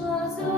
was